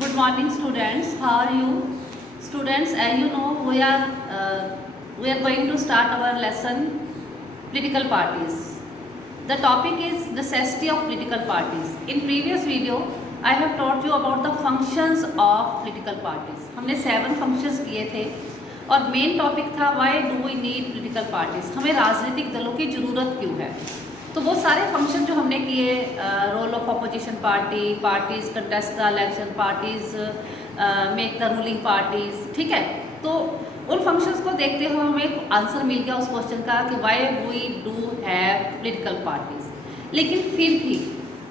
Good morning, students. How are you? Students, as you know, we are going to start our lesson, political parties. The topic is necessity of political parties. In previous video, I have taught you about the functions of political parties. हमने 7 functions किए थे और main topic था why do we need political parties? हमें राजनीतिक दलों की ज़रूरत क्यों है? तो वो सारे फंक्शन जो हमने किए, role of opposition party, parties contest the election, parties make the ruling parties, ठीक है। तो उन फंक्शंस को देखते हुए हमें आंसर मिल गया उस क्वेश्चन का कि why we do have political parties. लेकिन फिर भी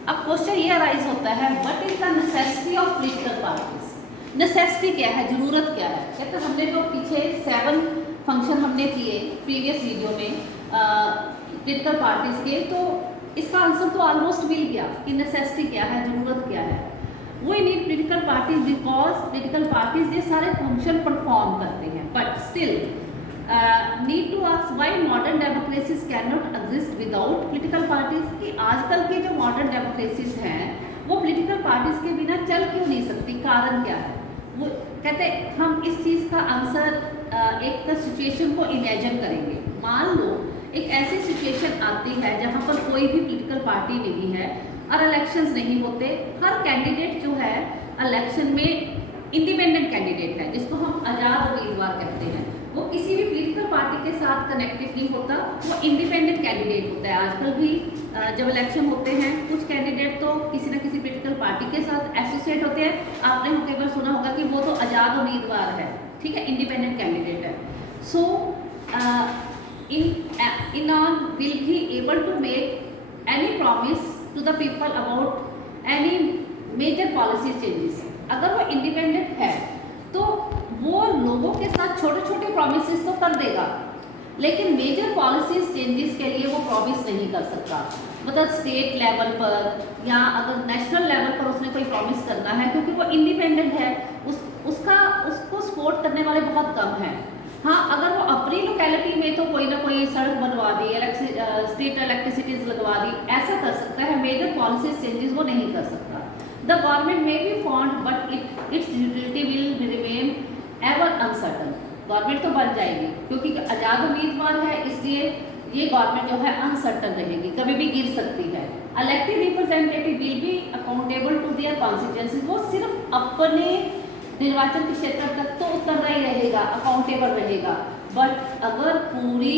अब क्वेश्चन ये अराइज होता है, what is the necessity of political parties? Necessity क्या है, ज़रूरत क्या है? कहते हैं हमने जो पीछे 7 फंक्शन हमने किए प्रीवियस वीडियो में पॉलिटिकल पार्टीज के, तो इसका आंसर तो ऑलमोस्ट मिल गया कि नेसेसिटी क्या है, ज़रूरत क्या है। We need political parties because political parties ये सारे फंक्शन परफॉर्म करते हैं। But still need to ask why modern democracies can not exist without political parties, कि आजकल के जो मॉडर्न डेमोक्रेसीज हैं वो पॉलिटिकल पार्टीज के बिना चल क्यों नहीं सकती, कारण क्या है? वो कहते हैं हम इस चीज़ का आंसर एक सिचुएशन को इमेजिन करेंगे। मान लो एक ऐसी सिचुएशन आती है जहाँ पर कोई भी पॉलिटिकल पार्टी नहीं है और इलेक्शंस नहीं होते, हर कैंडिडेट जो है इलेक्शन में इंडिपेंडेंट कैंडिडेट है, जिसको हम आज़ाद उम्मीदवार कहते हैं। वो किसी भी पॉलिटिकल पार्टी के साथ कनेक्टेड नहीं होता, वो इंडिपेंडेंट कैंडिडेट होता है। आजकल भी जब इलेक्शन होते हैं कुछ कैंडिडेट तो किसी न किसी पॉलिटिकल पार्टी के साथ एसोसिएट होते हैं। आपने कई बार सुना होगा कि वो तो आज़ाद उम्मीदवार है, ठीक है, इंडिपेंडेंट कैंडिडेट है। सो in on will be able to make any promise to the people about any major policy changes। अगर वो इंडिपेंडेंट है तो वो लोगों के साथ छोटे छोटे प्रॉमिसेस तो कर देगा, लेकिन मेजर पॉलिसीज चेंजेस के लिए वो प्रॉमिस नहीं कर सकता। मतलब स्टेट लेवल पर या अगर नेशनल लेवल पर उसने कोई प्रॉमिस करना है, क्योंकि वो इंडिपेंडेंट है, उसको सपोर्ट करने वाले बहुत कम हैं। हाँ, अगर वो अपनी लोकेलिटी में तो कोई ना कोई सड़क बनवा दी, स्टेट इलेक्ट्रिसिटीज लगवा दी, ऐसा कर सकता है। मेजर पॉलिसीज चेंजेस वो नहीं कर सकता। द गवर्नमेंट में be formed but it's utility will remain ever uncertain. Government तो बन जाएगी क्योंकि आज़ाद उम्मीदवार है, इसलिए ये गवर्नमेंट जो है अनसर्टन रहेगी, कभी भी गिर सकती है। Elected representative will be accountable to their constituencies. वो सिर्फ अपने निर्वाचन के क्षेत्र तक तो उतरना ही रहेगा, अकाउंटेबल रहेगा। बट अगर पूरी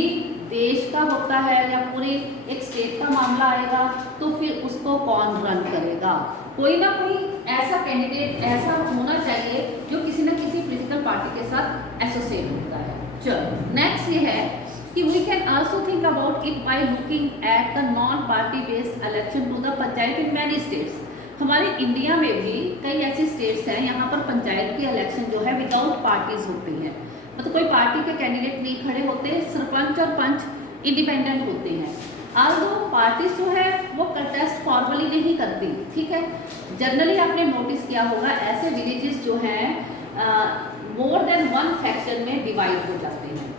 देश का होता है या पूरे एक स्टेट का मामला आएगा तो फिर उसको कौन रन करेगा? कोई ना कोई ऐसा कैंडिडेट ऐसा होना चाहिए जो किसी न किसी पॉलिटिकल पार्टी के साथ एसोसिएट होता है। चलो नेक्स्ट ये है कि we can also think about it by looking at the non party based election to the panchayat in many states. हमारे इंडिया में भी कई ऐसी स्टेट्स हैं यहाँ पर पंचायत की इलेक्शन जो है विदाउट पार्टीज होती हैं, मतलब कोई पार्टी के कैंडिडेट नहीं खड़े होते, सरपंच और पंच इंडिपेंडेंट होते हैं। आल्सो पार्टीज जो है वो कंटेस्ट फॉर्मली नहीं करती, ठीक है। जनरली आपने नोटिस किया होगा ऐसे विलेजेस जो हैं मोर देन वन फैक्शन में डिवाइड हो जाते हैं।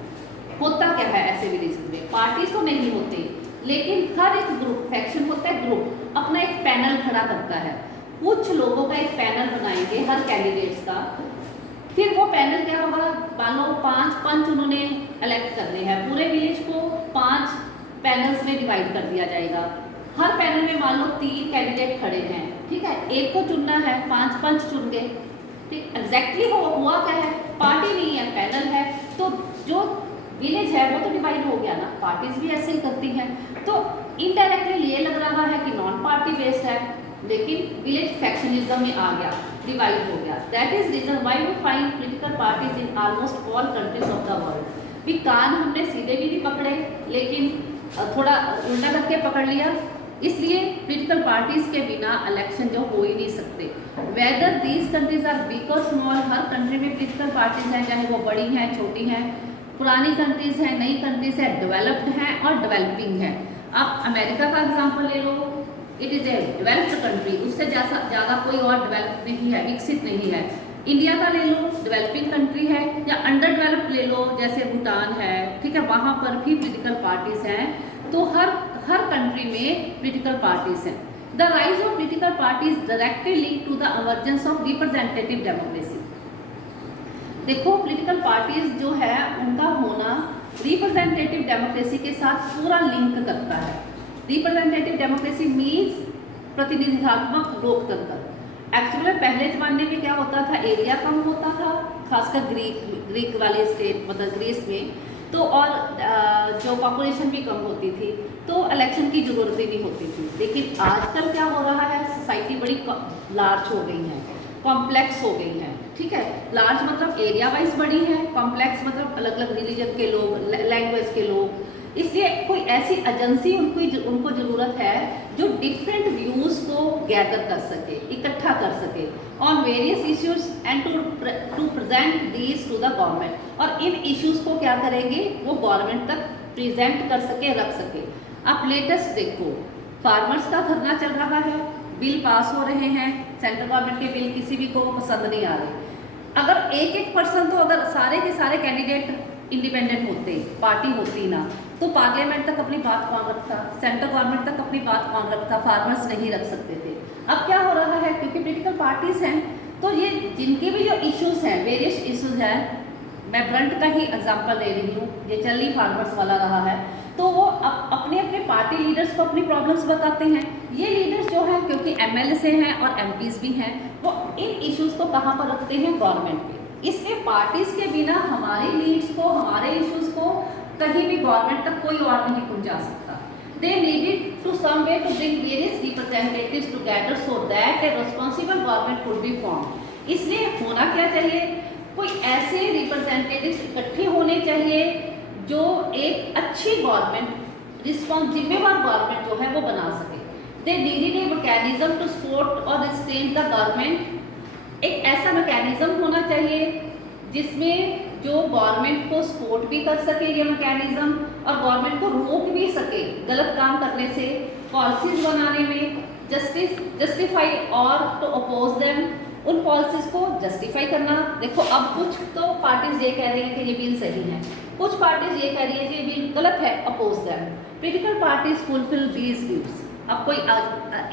होता क्या है ऐसे विलेजेस में? पार्टीज तो नहीं होती, लेकिन हर एक ग्रुप, फैक्शन होता है, ग्रुप अपना एक पैनल खड़ा करता है। कुछ लोगों का एक पैनल बनाएंगे हर कैंडिडेट्स का, फिर वो पैनल क्या होगा, मान लो 5 पंच उन्होंने इलेक्ट करने हैं, पूरे विलेज को 5 पैनल्स में डिवाइड कर दिया जाएगा। हर पैनल में मान लो 3 कैंडिडेट खड़े हैं, ठीक है, एक को चुनना है, 5 पंच चुन गए, ठीक। एग्जैक्टली हुआ क्या है, पार्टी नहीं है, पैनल है, तो जो विलेज है वो तो डिवाइड हो गया ना। पार्टीज भी ऐसे ही करती हैं, तो इनडायरेक्टली ये लग रहा है कि नॉन पार्टी बेस्ड है, लेकिन विलेज फैक्शनिज्म में आ गया, डिवाइड हो गया। That is reason why we find political parties in almost all countries of the world. भी कान हमने सीधे भी नहीं पकड़े, लेकिन थोड़ा उल्टा करके पकड़ लिया, इसलिए पॉलिटिकल पार्टीज के बिना इलेक्शन जो हो ही नहीं सकते। Whether these countries are big और स्मॉल, हर कंट्री में पॉलिटिकल पार्टीज हैं, चाहे वो बड़ी हैं छोटी हैं, पुरानी कंट्रीज हैं, नई कंट्रीज है, डेवलप्ड हैं और डेवलपिंग है। आप अमेरिका का एग्जांपल ले लो, it is a developed country, उससे ज़्यादा कोई और डेवलप नहीं है, विकसित नहीं है। इंडिया का ले लो, डेवलपिंग कंट्री है, या अंडर डेवलप्ड ले लो जैसे भूटान है, ठीक है, वहाँ पर भी पॉलिटिकल पार्टीज हैं। तो हर कंट्री में पॉलिटिकल पार्टीज हैं। The rise of political parties directly link to the emergence of representative democracy. देखो पॉलिटिकल पार्टीज जो है उनका होना रिप्रेजेंटेटिव डेमोक्रेसी के साथ पूरा लिंक करता है। रिप्रेजेंटेटिव डेमोक्रेसी मीन्स प्रतिनिधित्वात्मक लोकतंत्र। एक्चुअली पहले ज़माने में क्या होता था, एरिया कम होता था, खासकर ग्रीक वाले स्टेट मतलब ग्रीस में, तो और जो पॉपुलेशन भी कम होती थी तो इलेक्शन की ज़रूरतें भी होती थी। लेकिन आजकल क्या हो रहा है, सोसाइटी बड़ी लार्ज हो गई है, कॉम्प्लेक्स हो गई है, ठीक है। लार्ज मतलब एरिया वाइज बड़ी है, कॉम्प्लेक्स मतलब अलग अलग रिलीजन के लोग, लैंग्वेज के लोग, इसलिए कोई ऐसी एजेंसी उनको ज़रूरत है जो डिफरेंट व्यूज़ को गैदर कर सके, इकट्ठा कर सके on various issues and to present these to the government. और इन इश्यूज़ को क्या करेंगे, वो गवर्नमेंट तक प्रेजेंट कर सके, रख सके। आप लेटेस्ट देखो, फार्मर्स का धरना चल रहा है, बिल पास हो रहे हैं, सेंट्रल गवर्नमेंट के बिल किसी भी को पसंद नहीं आ रहे। अगर एक पर्सन तो अगर सारे के सारे कैंडिडेट इंडिपेंडेंट होते, पार्टी होती ना, तो पार्लियामेंट तक अपनी बात कौन रखता, सेंट्रल गवर्नमेंट तक अपनी बात कौन रखता, फार्मर्स नहीं रख सकते थे। अब क्या हो रहा है, क्योंकि पॉलिटिकल पार्टीज हैं तो ये जिनके भी जो इश्यूज हैं, वेरियस इश्यूज हैं, मैं ब्रंट का ही एग्जांपल ले रही हूँ, ये चली फार्मर्स वाला रहा है, तो वो अपने अपने पार्टी लीडर्स को अपनी प्रॉब्लम्स बताते हैं। ये लीडर्स जो हैं, क्योंकि एमएलए से हैं और एमपीज भी हैं, वो इन इश्यूज़ को कहाँ पर रखते हैं, गवर्नमेंट पे। इसलिए पार्टीज के बिना हमारी नीड्स को, हमारे इश्यूज़ को कहीं भी गवर्नमेंट तक कोई और नहीं पहुँचा सकता। They needed to some way to bring various representatives together so that a responsible government could be formed. इसलिए होना क्या चाहिए, कोई ऐसे रिप्रेजेंटेटिव्स इकट्ठे होने चाहिए जो एक अच्छी गवर्नमेंट, जिम्मेवार गवर्नमेंट जो है वो बना सके। They needed a mechanism to support or restrain the government. एक ऐसा मैकेनिज्म होना चाहिए जिसमें जो गवर्नमेंट को सपोर्ट भी कर सके ये मैकेनिज्म, और गवर्नमेंट को रोक भी सके गलत काम करने से, पॉलिसीज बनाने में, जस्टिफाई और टू अपोज देम, उन पॉलिसीज को जस्टिफाई करना। देखो अब कुछ तो पार्टीज ये कह रही हैं कि ये बिल सही है, कुछ पार्टीज ये कह रही है कि ये बिल गलत है, oppose them. Political parties fulfil these duties. अब कोई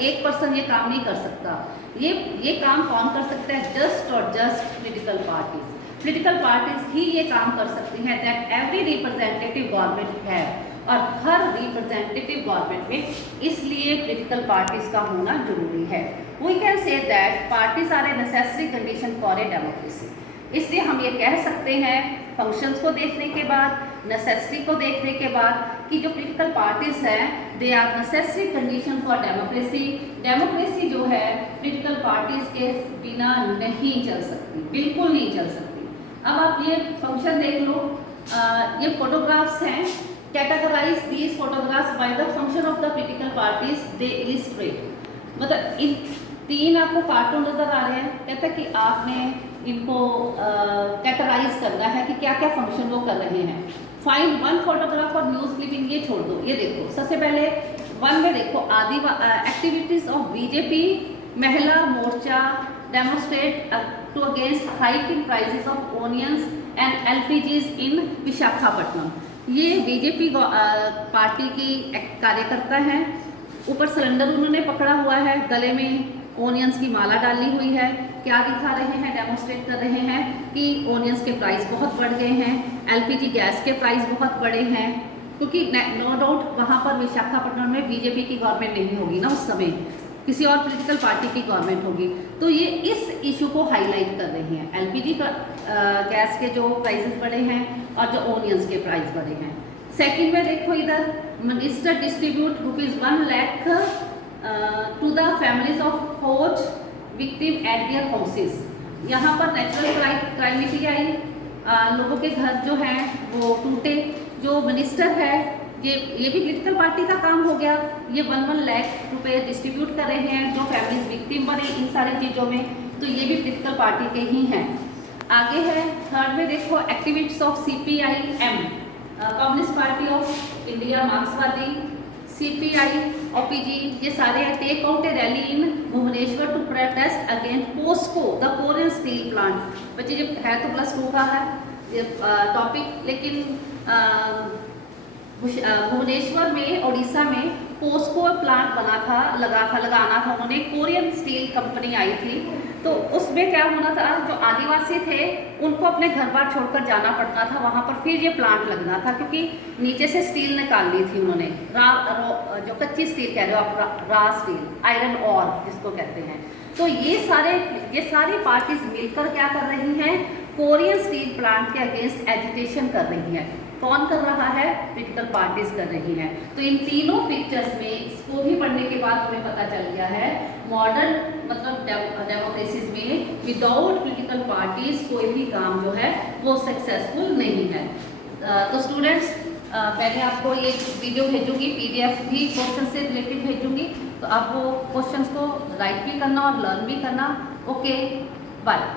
एक पर्सन ये काम नहीं कर सकता, ये काम कौन कर सकता है, जस्ट और just political parties. Political parties ही ये काम कर सकती हैं दैट एवरी रिप्रेजेंटेटिव गवर्नमेंट है, और हर रिप्रेजेंटेटिव गवर्नमेंट में इसलिए पॉलिटिकल पार्टीज का होना जरूरी है। We can say that parties are a necessary condition for a democracy. इसलिए हम ये कह सकते हैं फंक्शंस को देखने के बाद, नेसेसिटी को देखने के बाद, कि जो पॉलिटिकल पार्टीज हैं they are necessary condition for democracy. Democracy जो है पॉलिटिकल पार्टीज के बिना नहीं चल सकती, बिल्कुल नहीं चल सकती। अब आप ये फंक्शन देख लो, ये फोटोग्राफ्स हैं, categorise these photographs by the function of the political parties they illustrate. मतलब इन तीन आपको कार्टून नजर आ रहे हैं, कहता है कि आपने इनको कैटेगराइज करना है कि क्या क्या फंक्शन वो कर रहे हैं। फाइंड वन फोटोग्राफ और न्यूज़ क्लिपिंग, ये छोड़ दो, ये देखो सबसे पहले वन में देखो activities of BJP Mahila Morcha demonstrate to against hike in prices of onions and LPGs in Visakhapatnam. ये बीजेपी पार्टी की कार्यकर्ता हैं, ऊपर सिलेंडर उन्होंने पकड़ा हुआ है, गले में ओनियंस की माला डाली हुई है। क्या दिखा रहे हैं, डेमोन्स्ट्रेट कर रहे हैं कि ओनियंस के प्राइस बहुत बढ़ गए हैं, एलपीजी गैस के प्राइस बहुत बढ़े हैं, क्योंकि नो डाउट वहाँ पर विशाखापट्टनम में बीजेपी की गवर्नमेंट नहीं होगी ना, उस समय किसी और पॉलिटिकल पार्टी की गवर्नमेंट होगी। तो ये इस इशू को हाईलाइट कर रही हैं, एलपीजी का गैस के जो प्राइसेस बढ़े हैं और जो ओनियंस के प्राइस बढ़े हैं। सेकंड में देखो इधर, minister distribute ₹1 lakh to the families of फौज विक्टिम एट देयर हाउसेस। यहाँ पर नेचुरल कैलेमिटी आई, लोगों के घर जो हैं वो टूटे। जो मिनिस्टर है ये भी पॉलिटिकल पार्टी का काम हो गया, ये 1 लाख रुपए डिस्ट्रीब्यूट कर रहे हैं जो फैमिलीज विक्टिम बने इन सारी चीज़ों में, तो ये भी पॉलिटिकल पार्टी के ही हैं। आगे है थर्ड में देखो, activities of CPIM communist party of India, मार्क्सवादी, CPI, OPG, ये सारे take out a rally in Bhubaneswar to protest against POSCO the Korean steel plant. बच्चे जब है तो +2 का है ये टॉपिक, लेकिन भुवनेश्वर में, उड़ीसा में पोस्को प्लांट लगाना था उन्होंने, कोरियन स्टील कंपनी आई थी। तो उसमें क्या होना था, जो आदिवासी थे उनको अपने घर बार छोड़कर जाना पड़ता था वहाँ पर, फिर ये प्लांट लगना था, क्योंकि नीचे से स्टील निकालनी थी उन्होंने, जो कच्ची स्टील कह रहे हो आप, रा स्टील, आयरन और जिसको कहते हैं। तो ये सारी पार्टीज मिलकर क्या कर रही हैं, कोरियन स्टील प्लांट के अगेंस्ट एजिटेशन कर रही हैं। कौन कर रहा है, पॉलिटिकल पार्टीज कर रही हैं। तो इन तीनों पिक्चर्स में इसको भी पढ़ने के बाद हमें पता चल गया है, मॉडर्न मतलब डेमोक्रेसीज में विदाउट पॉलिटिकल पार्टीज कोई भी काम जो है वो सक्सेसफुल नहीं है। तो स्टूडेंट्स, पहले आपको ये वीडियो भेजूंगी, PDF भी क्वेश्चन से रिलेटेड भेजूंगी, तो आप वो क्वेश्चंस को राइट भी करना और लर्न भी करना। Okay, bye.